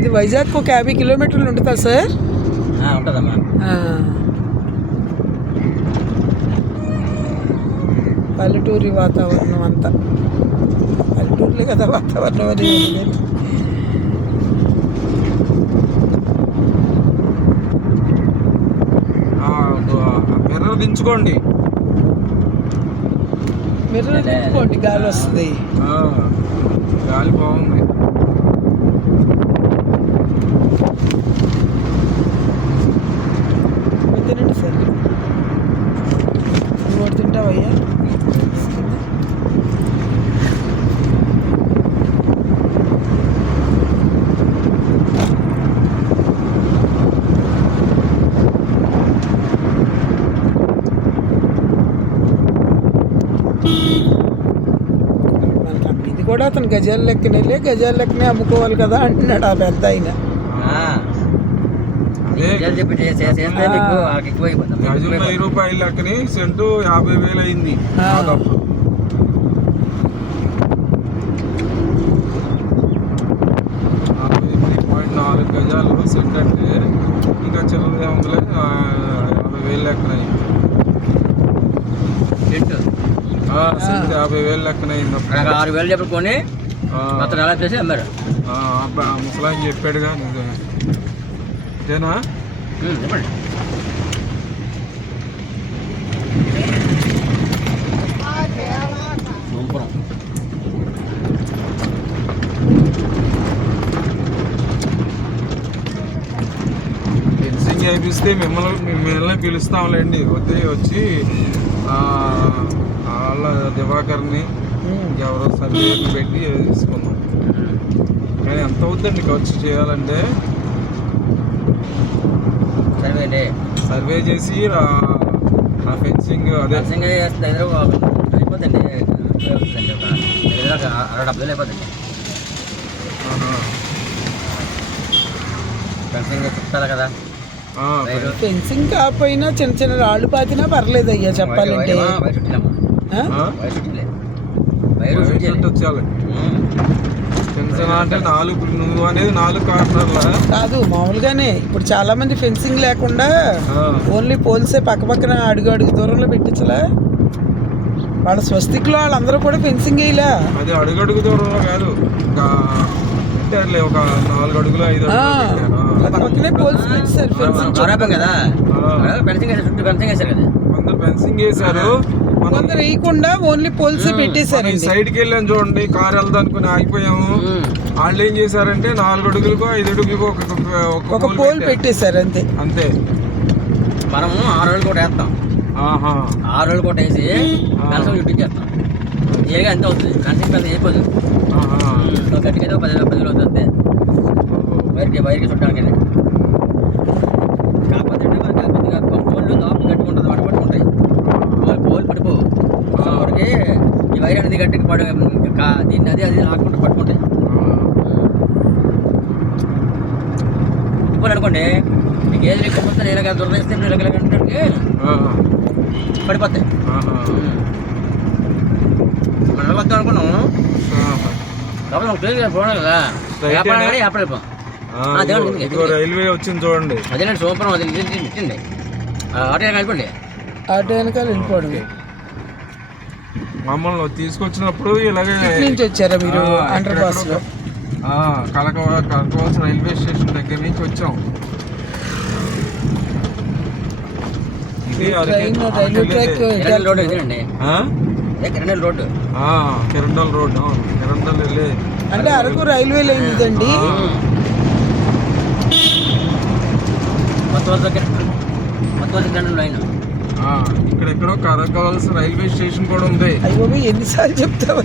ఇది వైజాగ్ ఒక 50 కిలోమీటర్లు ఉంటుందా సార్? ఉంటుందమ్మా. పల్లెటూరి వాతావరణం అంతా, పల్లెటూరులే కదా వాతావరణం అనేది. మిర్రర్ దించుకోండి, మిర్రర్ దించుకోండి, గాలి వస్తుంది. గాలి బాగుంది. తినండి సార్. నువ్వు ఒకటి తింటావయ్యా? ఇది కూడా అతను గజాల లెక్కనే అమ్ముకోవాలి కదా అంటున్నాడు ఆ పెద్ద ఆయన. గజం 1000 రూపాయల లెక్కని సెంటు 50,000 అయింది. 48.4 గజాలు సెంట్ అంటే ఇంకా చిన్నది ఏముందిలే, 50,000 లెక్కన అయింది. సెంట్ 50,000 లెక్కన అయింది. 6,000 చెప్పుకొని అమ్మారు. ముసలాయన చెప్పాడుగా, అంతేనా? చెప్పండి. ఫెన్సింగ్ అయిపిస్తే మిమ్మల్ని పిలుస్తాంలేండి. వచ్చి వాళ్ళ దివాకర్ని ఎవరో సర్వే పెట్టి తీసుకుందాం. కానీ ఎంత అవుతుందండి ఖర్చు చేయాలంటే? సర్వే చేసి ఆ ఫెన్సింగ్ అదే అయిపోతుంది. 60,000 అయిపోతుంది. ఫెన్సింగ్ చెప్తారా కదా. ఫెన్సింగ్ కాకపోయినా చిన్న చిన్న రాళ్ళు పాతినా పర్లేదు అయ్యా చెప్పాలంటే. వచ్చాలి అంటే 4 నువ్వు అనేది 4 కార్నర్లా కాదు, మామూలుగానే. ఇప్పుడు చాలా మంది ఫెన్సింగ్ లేకుండా ఓన్లీ పోల్సే పక్కన అడుగు దూరంలో పెట్టించలా. వాళ్ళ స్వస్తిక్లో వాళ్ళందరూ కూడా ఫెన్సింగ్ వేయలే. అది అడుగు దూరంలో కాదు, పెట్టారులే ఒక 4 అడుగులు 5 పక్కనే పోల్స్ పెట్టారు. కొందరు ఫెన్సింగ్ వేసారు, కొందరు వేయకుండా ఓన్లీ పోల్స్ పెట్టేశారు. సైడ్కి వెళ్ళాను చూడండి, కారు వెళ్దాం అనుకుని ఆగిపోయాము. వాళ్ళు ఏం చేశారంటే 4 అడుగులకు 5 అడుగులకు ఒక పోల్ పెట్టేశారు. అంతే. మనము 6 రోజులు కూడా వేస్తాం. 6 రోజులు కూడా వేసి కనసం చుట్టించేస్తాం. ఏగా ఎంత అవుతుంది? కనసం పెద్ద అయిపోతుంది. గట్టిగా 10 రోజులు అవుతుంది వైర్కి చుట్టానికి. కాకపోతే కొద్దిగా పోల్లు దాపు గట్టుకుంటుంది అన్నమాట, పట్టుకుంటాయి. పోల్ పడిపో వాడికి ఈ వైర్ అనేది గట్టికి దీన్ని అది రాకుండా పట్టుకుంటాయి. ఇప్పుడు అనుకోండి, మీకు ఏది లేకపోతే ఇలాగ దురదస్తే ఇలాగంటే పడిపోతాయి. మనం వద్దాం అనుకున్నాము కాబట్టి మాకు తెలియదు పోవడం కదా. రైల్వే వచ్చింది చూడండి, అదేనండి సూపర్. అది ఇచ్చండి ఆటో కలిపండి, ఆటో వెనకాల వెళ్ళిపోవడం. మమ్మల్ని తీసుకొచ్చినప్పుడు ఇలాగే నుంచి వచ్చారా మీరు? అండర్ పాస్ లో కలకవలస రైల్వే స్టేషన్ దగ్గర నుంచి వచ్చాం. ఇది కిరండల్ రోడ్డు. కిరండల్ రోడ్డు కిరండల్ వెళ్ళి అంటే అరకు రైల్వే లైన్ ఇదండి. ఇక్కడెక్కడో కలకవలస రైల్వే స్టేషన్ కూడా ఉంది. అయ్యో ఎన్నిసార్లు చెప్తావా?